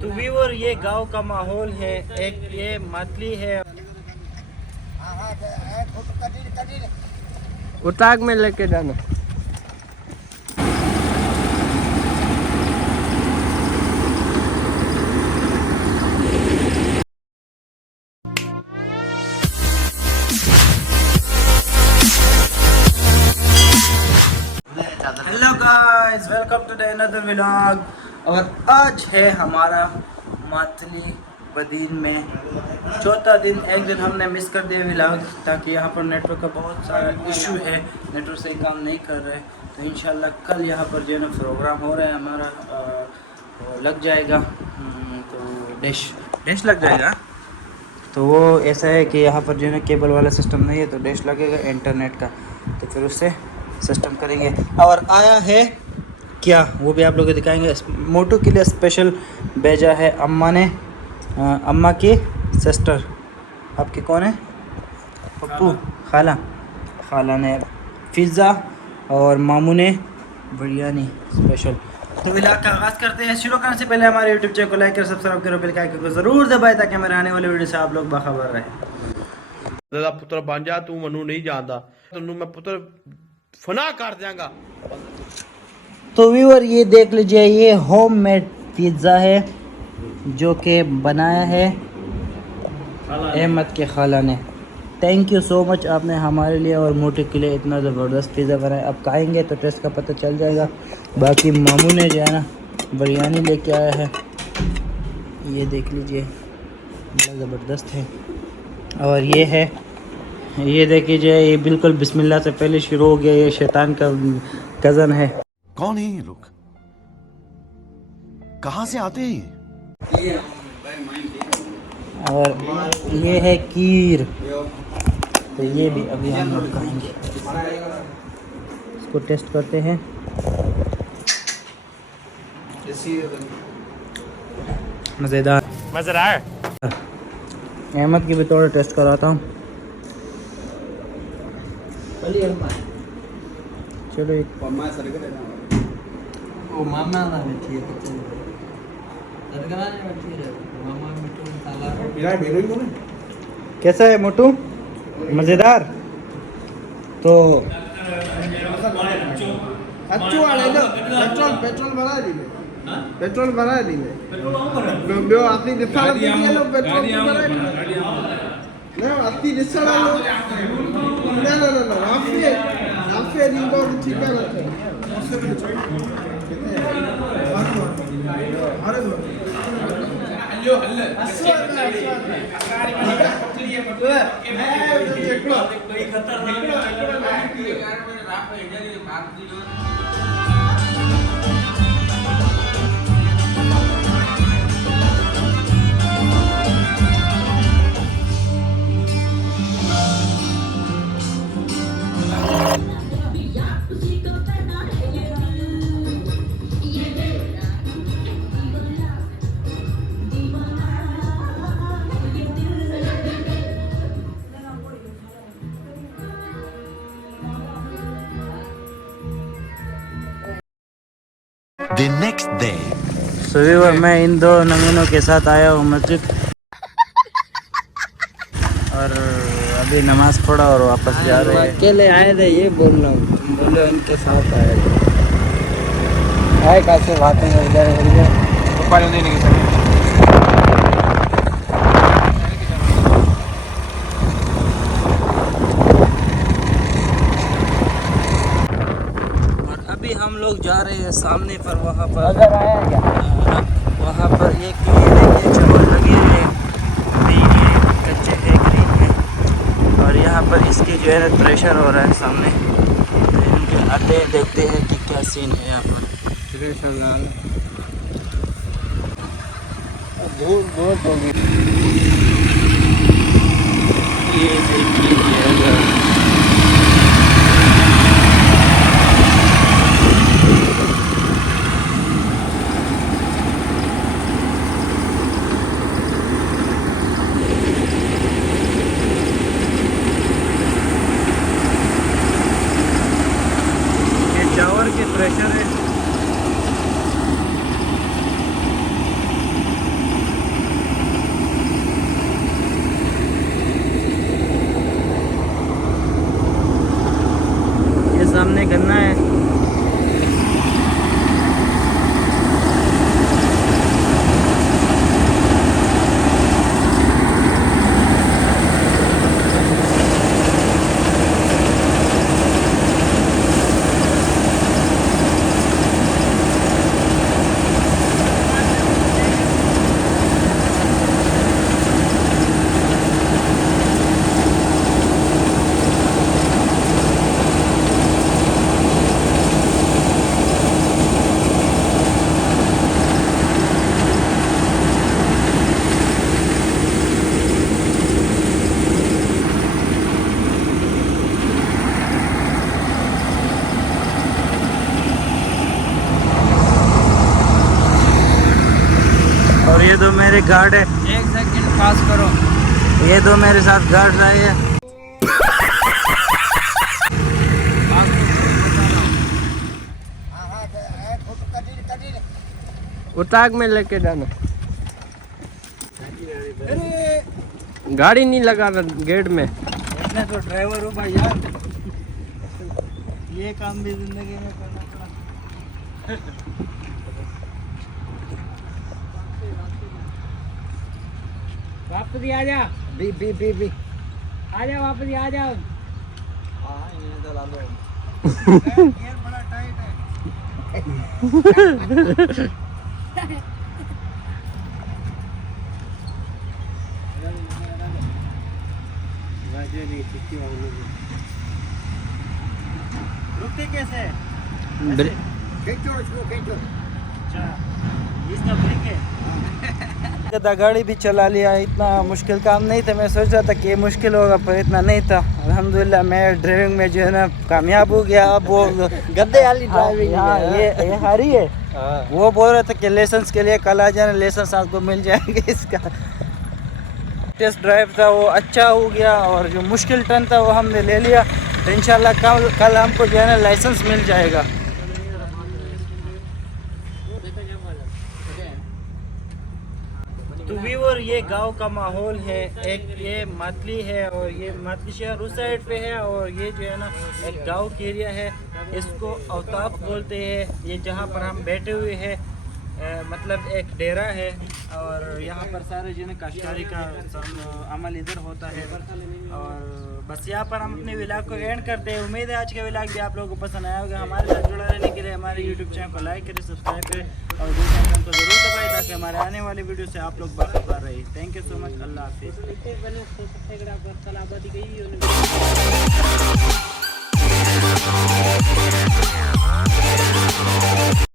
तो व्यूअर ये गांव का माहौल है, एक ये मतली है, उताग में लेके जाना। Hello guys, welcome to the another vlog. और आज है हमारा मातली बदीन में चौथा दिन। एक दिन हमने मिस कर दिया व्लॉग, ताकि यहाँ पर नेटवर्क का बहुत सारा इशू है, नेटवर्क सही काम नहीं कर रहे। तो इंशाल्लाह कल यहाँ पर जो है ना प्रोग्राम हो रहा है हमारा, लग जाएगा। तो डिश लग जाएगा। तो वो ऐसा है कि यहाँ पर जो है ना केबल वाला सिस्टम नहीं है, तो डिश लगेगा इंटरनेट का, तो फिर उससे सिस्टम करेंगे। और आया है क्या वो भी आप लोगों को दिखाएंगे। मोटू के लिए स्पेशल भेजा है अम्मा ने, अम्मा की सिस्टर, आपकी कौन है? पप्पू, खाला ने पिज़्ज़ा और मामू ने बिरयानी स्पेशल। तो व्लॉग का आगाज़ करते हैं। शुरू करने से पहले हमारे यूट्यूब चैनल को लाइक कर सब्सक्राइब करो, बेल के आइकन को ज़रूर दबाएं, ताकि हमारे आने वाले वीडियो से आप लोग बाखबर रहें। ਦਾ ਪੁੱਤਰ ਬਣ ਜਾ, ਤੂੰ ਮੈਨੂੰ ਨਹੀਂ ਜਾਣਦਾ, ਤੈਨੂੰ ਮੈਂ ਪੁੱਤਰ फना कर देंगा। तो व्यूअर ये देख लीजिए, ये होममेड पिज़्ज़ा है जो कि बनाया है अहमद के खाला ने। थैंक यू सो मच, आपने हमारे लिए और मोटे के लिए इतना ज़बरदस्त पिज़्ज़ा बनाया। अब खाएंगे तो टेस्ट का पता चल जाएगा। बाकी मामू ने जो है ना बिरयानी लेके आया है, ये देख लीजिए, बड़ा ज़बरदस्त है। और ये है, ये देखिए, ये बिल्कुल बिस्मिल्लाह से पहले शुरू हो गया। ये शैतान का कज़न है। कौन है ये लोग, कहाँ से आते हैं? और ये है खीर, तो ये भी अभी हम लोग खाएंगे। इसको टेस्ट करते हैं। मज़ेदार, मज़ेदार। अहमद की भी थोड़ा टेस्ट कराता हूँ। चलो एक कैसा है मोटू? मज़ेदार। तो पेट्रोल भरा दीजिए। ॿियो असी ॾिसण कीअं लो पेट्रोल न असी ॾिसण लो न राफ़े ॾींदो ठीकु आहे The next day. सुबह मैं इन दो नमूनों के साथ आया हूँ मस्जिद, और अभी नमाज़ पढ़ा और वापस जा रहे हैं। अकेले आए थे, ये बोल रहा हूँ, बोले उनके साथ आए थे। आए कैसे बातें और अभी हम लोग जा रहे हैं सामने पर, वहाँ पर अगर आया क्या वहाँ पर एक ये देखिए चावल लगे हैं, ग्रीन है, कच्चे है, ग्रीन है। और यहाँ पर इसके जो है प्रेशर हो रहा है सामने, तो इनके आते देखते हैं कि क्या सीन है यहाँ पर। बहुत होगी। ये देखिए प्रेशर है। और ये दो मेरे गार्ड है, 1 सेकंड पास करो। ये दो मेरे साथ गार्ड रहे हैं। उताग में लेके जाना। गाड़ी नहीं लगा गेट में। मैं तो ड्राइवर हूँ भाई यार, ये काम भी जिंदगी में करना पड़ा। वापस आ जा। बी आ जा, वापस आ जाओ। गियर बड़ा टाइट है। रुकते कैसे? अच्छा, इसका ब्रेक है। गाड़ी भी चला लिया, इतना मुश्किल काम नहीं था। मैं सोच रहा था कि ये मुश्किल होगा, पर इतना नहीं था। अल्हम्दुलिल्लाह मैं ड्राइविंग में जो है ना कामयाब हो गया। अब वो गद्दे वाली ड्राइविंग ये हारी है। वो बोल रहा था कि लाइसेंस के लिए कल आ जाना, लाइसेंस आपको मिल जाएंगे। इसका टेस्ट ड्राइव था वो अच्छा हो गया, और जो मुश्किल टर्न था वो हमने ले लिया। तो इंशाल्लाह कल हमको जो है ना लाइसेंस मिल जाएगा। तो व्यूअर, ये गांव का माहौल है। एक ये मातली है और ये मातली शहर उस साइड पे है, और ये जो है ना एक गांव की एरिया है, इसको अवताफ बोलते हैं। ये जहाँ पर हम बैठे हुए हैं मतलब एक डेरा है, और यहाँ पर सारे जो है काश्तकारी का अमल इधर होता है। और बस यहाँ पर हम अपने व्लॉग को एंड करते हैं। उम्मीद है आज का व्लॉग भी आप लोगों को पसंद आया होगा। हमारे साथ जुड़ा रहने के लिए हमारे यूट्यूब चैनल को लाइक करें, सब्सक्राइब करें और बेल आइकन को जरूर दबाएं, ताकि हमारे आने वाले वीडियो से आप लोग बाखबर रहे। Thank you so much. अल्लाह हाफिज़।